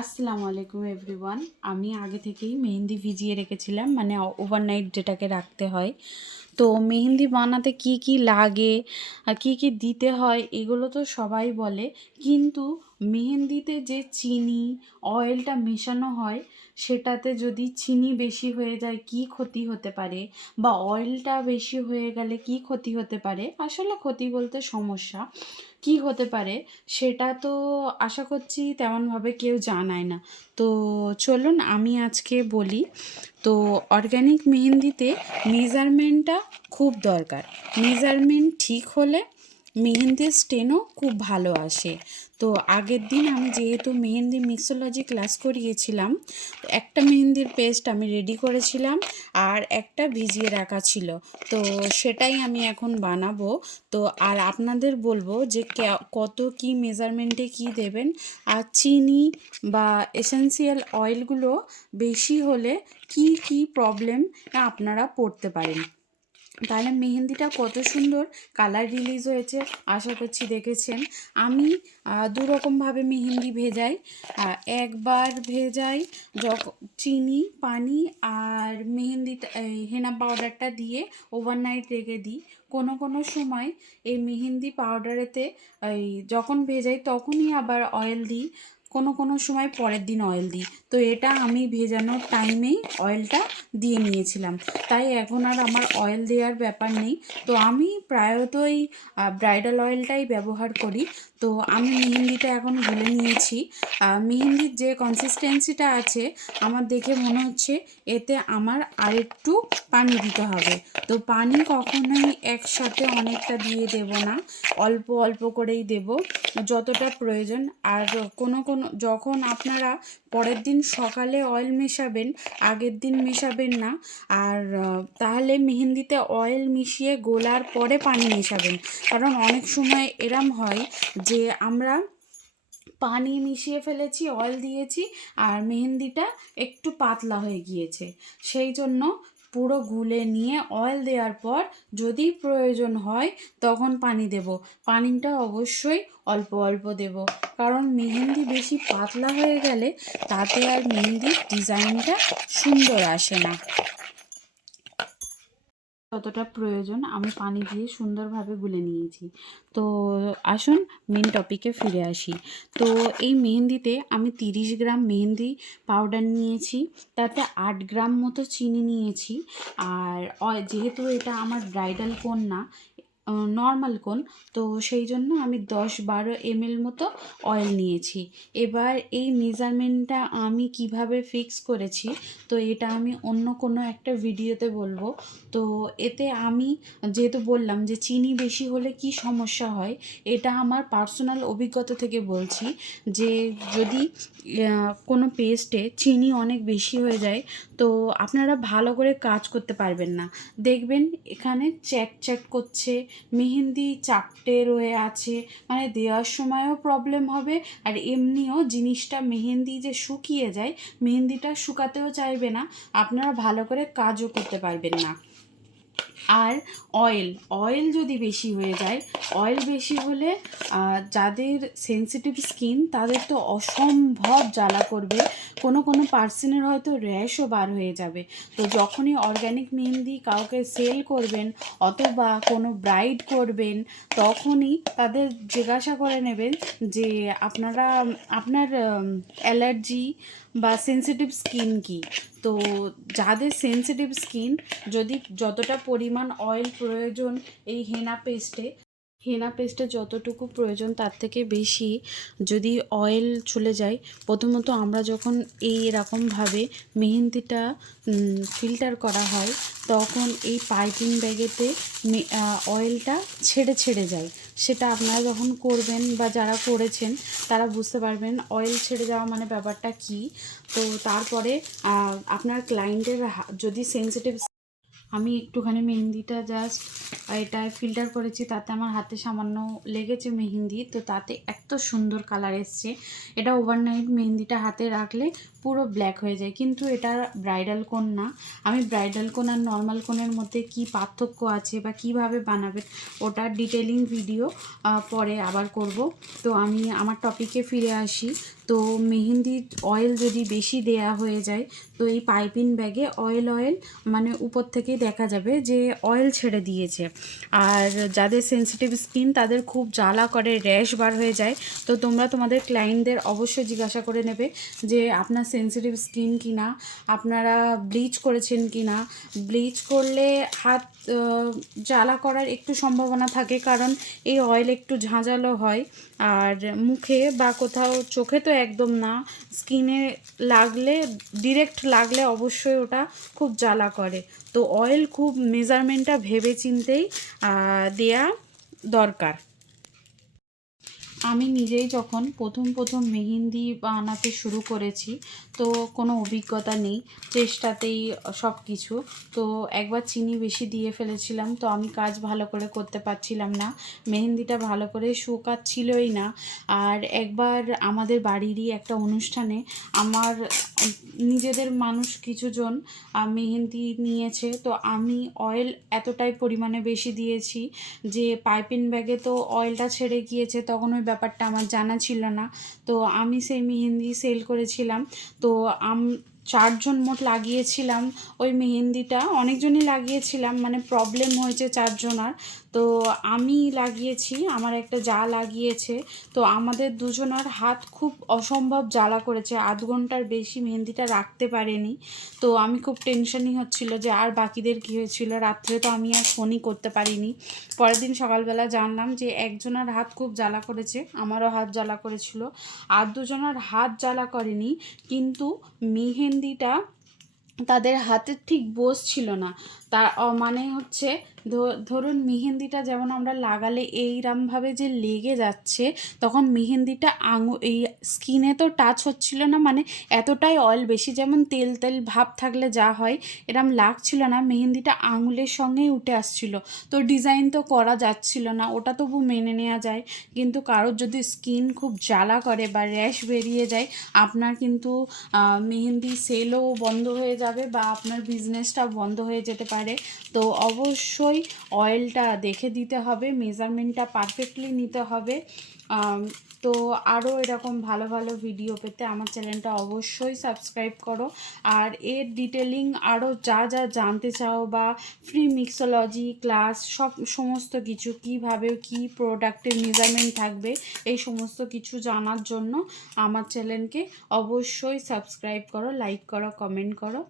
আসসালামু আলাইকুম এভরিওয়ান। আমি আগে থেকেই মেহেন্দি ভিজিয়ে রেখেছিলাম, মানে ওভারনাইট যেটাকে রাখতে হয়। তো মেহেন্দি বানাতে কি কি লাগে আর কি কি দিতে হয় এগুলো তো সবাই বলে, কিন্তু মেহেন্দিতে যে চিনি অয়েলটা মেশানো হয় সেটাতে যদি চিনি বেশি হয়ে যায় কি ক্ষতি হতে পারে, বা অয়েলটা বেশি হয়ে গেলে কি ক্ষতি হতে পারে, আসলে ক্ষতি বলতে সমস্যা কি হতে পারে সেটা তো আশা করছি তেমনভাবে কেউ জানায় না। তো চলুন আমি আজকে বলি। তো অর্গ্যানিক মেহেন্দিতে মেজারমেন্টটা খুব দরকার। মেজারমেন্ট ঠিক হলে মেহেন্দির স্টেনও খুব ভালো আসে। তো আগের দিন আমি যেহেতু মেহেন্দি মিক্সোলজি ক্লাস করিয়েছিলাম, তো একটা মেহেন্দির পেস্ট আমি রেডি করেছিলাম আর একটা ভিজিয়ে রাখা ছিল। তো সেটাই আমি এখন বানাবো। তো আর আপনাদের বলবো যে কত কি মেজারমেন্টে কি দেবেন। আর চিনি বা এসেন্সিয়াল অয়েলগুলো বেশি হলে কি কি প্রবলেম আপনারা পড়তে পারেন। তাহলে মেহেন্দিটা কত সুন্দর কালার রিলিজ হয়েছে, আশা করছি দেখেছেন। আমি দুরকমভাবে মেহেন্দি ভেজাই। একবার ভেজাই যখন চিনি পানি আর মেহেন্দিটা হেনা পাউডারটা দিয়ে ওভারনাইট রেখে দিই। কোনো কোনো সময় এই মেহেন্দি পাউডারেতে এই যখন ভেজাই তখনই আবার অয়েল দিই, কোনো কোনো সময় পরের দিন অয়েল দিই। তো এটা আমি ভেজানোর টাইমেই অয়েলটা দিয়ে নিয়েছিলাম, তাই এখন আর আমার অয়েল দেওয়ার ব্যাপার নেই। তো আমি প্রায়তই ব্রাইডাল অয়েলটাই ব্যবহার করি। তো আমি মেহেন্দিটা এখন গুলে নিয়েছি। মেহেন্দির যে কনসিস্টেন্সিটা আছে আমার দেখে মনে হচ্ছে এতে আমার আরেকটু পানি দিতে হবে। তো পানি কখনোই একসাথে অনেকটা দিয়ে দেব না, অল্প অল্প করেই দেব যতটা প্রয়োজন। আর কোনো কোনো যখন আপনারা পরের দিন সকালে অয়েল মেশাবেন, আগের দিন মেশাবেন না। আর তাহলে মেহেন্দিতে অয়েল মিশিয়ে গোলার পরে পানি মেশাবেন। কারণ অনেক সময় এরম হয় যে আমরা পানি মিশিয়ে ফেলেছি, অয়েল দিয়েছি, আর মেহেন্দিটা একটু পাতলা হয়ে গিয়েছে। সেই জন্য পুরো গুলে নিয়ে অয়েল দেওয়ার পর যদি প্রয়োজন হয় তখন পানি দেব। পানিটা অবশ্যই অল্প অল্প দেব, কারণ মেহেন্দি বেশি পাতলা হয়ে গেলে তাতে আর মেহেন্দির ডিজাইনটা সুন্দর আসে না। যতটা প্রয়োজন আমি পানি দিয়ে সুন্দরভাবে গুলে নিয়েছি। তো আসুন মেন টপিকে ফিরে আসি। তো এই মেহেন্দিতে আমি 30 গ্রাম মেহেন্দি পাউডার নিয়েছি, তাতে 8 গ্রাম মতো চিনি নিয়েছি। আর যেহেতু এটা আমার ব্রাইডাল কোন না, নর্মাল কোন, তো সেই জন্য আমি 10-12 ml মতো অয়েল নিয়েছি। এবার এই মেজারমেন্টটা আমি কিভাবে ফিক্স করেছি তো এটা আমি অন্য কোনো একটা ভিডিওতে বলবো। তো এতে আমি যেহেতু বললাম যে চিনি বেশি হলে কি সমস্যা হয়, এটা আমার পার্সোনাল অভিজ্ঞতা থেকে বলছি। যে যদি কোনো পেস্টে চিনি অনেক বেশি হয়ে যায় তো আপনারা ভালো করে কাজ করতে পারবেন না। দেখবেন এখানে চ্যাট চ্যাট করছে, মেহেন্দি চাপটে রয়ে আছে, মানে দেওয়ার সময়ও প্রবলেম হবে। আর এমনিও জিনিসটা মেহেন্দি যে শুকিয়ে যায়, মেহেন্দিটা শুকাতেও চাইবে না, আপনারা ভালো করে কাজও করতে পারবেন না। আর অয়েল যদি বেশি হয়ে যায়, অয়েল বেশি হলে যাদের সেনসিটিভ স্কিন তাদের তো অসম্ভব জ্বালা করবে। কোনো কোনো পার্সনের হয়তো র্যাশও বার হয়ে যাবে। তো যখনই অর্গ্যানিক মেহেন্দি কাউকে সেল করবেন অথবা কোনো ব্রাইড করবেন, তখনই তাদের জিজ্ঞাসা করে নেবেন যে আপনার অ্যালার্জি বা সেনসিটিভ স্কিন কি। তো যাদের সেনসিটিভ স্কিন, যদি যতটা পরিমাণ অয়েল প্রয়োজন এই হেনা পেস্টে যতটুকু প্রয়োজন তার থেকে বেশি যদি অয়েল চলে যায়, প্রথমত আমরা যখন এই এরকমভাবে মেহেন্দিটা ফিল্টার করা হয় তখন এই পাইপিং ব্যাগেতে অয়েলটা ছেড়ে ছেড়ে যায়। সেটা আপনারা যখন করবেন বা যারা করেছেন তারা বুঝতে পারবেন অয়েল ছেড়ে যাওয়া মানে ব্যাপারটা কী। তো তারপরে আপনার ক্লায়েন্টের যদি সেনসিটিভ, আমি একটুখানি মেহেন্দিটা জাস্ট এটায় ফিল্টার করেছি, তাতে আমার হাতে সামান্য লেগেছে মেহেন্দি, তো তাতে এত সুন্দর কালার এসছে। এটা ওভারনাইট মেহেন্দিটা হাতে রাখলে পুরো ব্ল্যাক হয়ে যায়, কিন্তু এটা ব্রাইডাল কোন না। আমি ব্রাইডাল কোন আর নর্মাল কোনের মধ্যে কি পার্থক্য আছে বা কিভাবে বানাবেন ওটার ডিটেলিং ভিডিও পরে আবার করব। তো আমি আমার টপিকে ফিরে আসি। তো মেহেন্দি অয়েল যদি বেশি দেয়া হয়ে যায় তো এই পাইপিং ব্যাগে অয়েল মানে উপর থেকেই দেখা যাবে যে অয়েল ছেড়ে দিয়েছে। আর যাদের সেনসিটিভ স্কিন তাদের খুব জ্বালা করে, র্যাশ বার হয়ে যায়। তো তোমরা তোমাদের ক্লায়েন্টদের অবশ্যই জিজ্ঞাসা করে নেবে যে আপনার সেনসিটিভ স্কিন কি না, আপনারা ব্লিচ করেছেন কি না। ব্লিচ করলে হাত জ্বালা করার একটু সম্ভাবনা থাকে, কারণ এই অয়েল একটু ঝাঁঝালো হয়। আর মুখে বা কোথাও, চোখে তো একদম না, স্কিনে লাগলে, ডিরেক্ট লাগলে অবশ্যই ওটা খুব জ্বালা করে। তো অয়েল খুব মেজারমেন্টটা ভেবে চিন্তেই দেয়া দরকার। আমি নিজেই যখন প্রথম মেহেন্দি বানাতে শুরু করেছি, তো কোনো অভিজ্ঞতা নেই, চেষ্টাতেই সব কিছু। তো একবার চিনি বেশি দিয়ে ফেলেছিলাম, তো আমি কাজ ভালো করে করতে পারছিলাম না, মেহেন্দিটা ভালো করে শুকাচ্ছিলই না। আর একবার আমাদের বাড়িরই একটা অনুষ্ঠানে আমার নিজেদের মানুষ কিছুজন মেহেন্দি নিয়েছে, তো আমি অয়েল এতটাই পরিমাণে বেশি দিয়েছি যে পাইপিং ব্যাগে তো অয়েলটা ছেড়ে গিয়েছে, তখন ওই ব্যাপারটা আমার জানা ছিল না। তো আমি সেই মেহেন্দি সেল করেছিলাম। তো 4জন মোট লাগিয়েছিলাম ওই মেহেন্দিটা, অনেকজনই লাগিয়েছিলাম, মানে প্রবলেম হয়েছে 4জনার। তো আমি লাগিয়েছি, আমার একটা যা লাগিয়েছে। তো আমাদের দুজনার হাত খুব অসম্ভব জ্বালা করেছে, আধ ঘন্টার বেশি মেহেন্দিটা রাখতে পারেনি। তো আমি খুব টেনশনই হচ্ছিল যে আর বাকিদের কী হয়েছিল। রাত্রে তো আমি আর ফোনই করতে পারিনি। পরের দিন সকালবেলা জানলাম যে একজনের হাত খুব জ্বালা করেছে, আমারও হাত জ্বালা করেছিল। আর দুজনের হাত জ্বালা করেনি, কিন্তু মেহেন্দিটা তাদের হাতে ঠিক বসছিল না। তার মানে হচ্ছে, ধরুন মেহেন্দিটা যেমন আমরা লাগালে এইরমভাবে যে লেগে যাচ্ছে, তখন মেহেন্দিটা এই স্কিনে তো টাচ হচ্ছিল না, মানে এতটাই অয়েল বেশি, যেমন তেল তেল ভাব থাকলে যা হয় এরম লাগছিল না, মেহেন্দিটা আঙুলের সঙ্গেই উঠে আসছিল। তো ডিজাইন তো করা যাচ্ছিল না, ওটা তবু মেনে নেওয়া যায়। কিন্তু কারোর যদি স্কিন খুব জ্বালা করে বা র্যাশ বেরিয়ে যায়, আপনার কিন্তু মেহেন্দি সেলও বন্ধ হয়ে যাবে বা আপনার বিজনেসটা বন্ধ হয়ে যেতে পারে। তো অবশ্যই অয়েলটা দেখে দিতে হবে, মেজারমেন্টটা পারফেক্টলি নিতে হবে। তো আরও এরকম ভালো ভালো ভিডিও পেতে আমার চ্যানেলটা অবশ্যই সাবস্ক্রাইব করো। আর এর ডিটেলিং আরও যা যা জানতে চাও, বা ফ্রি মিক্সোলজি ক্লাস, সমস্ত কিছু, কীভাবে কী প্রোডাক্টের মেজারমেন্ট থাকবে, এই সমস্ত কিছু জানার জন্য আমার চ্যানেলকে অবশ্যই সাবস্ক্রাইব করো, লাইক করো, কমেন্ট করো।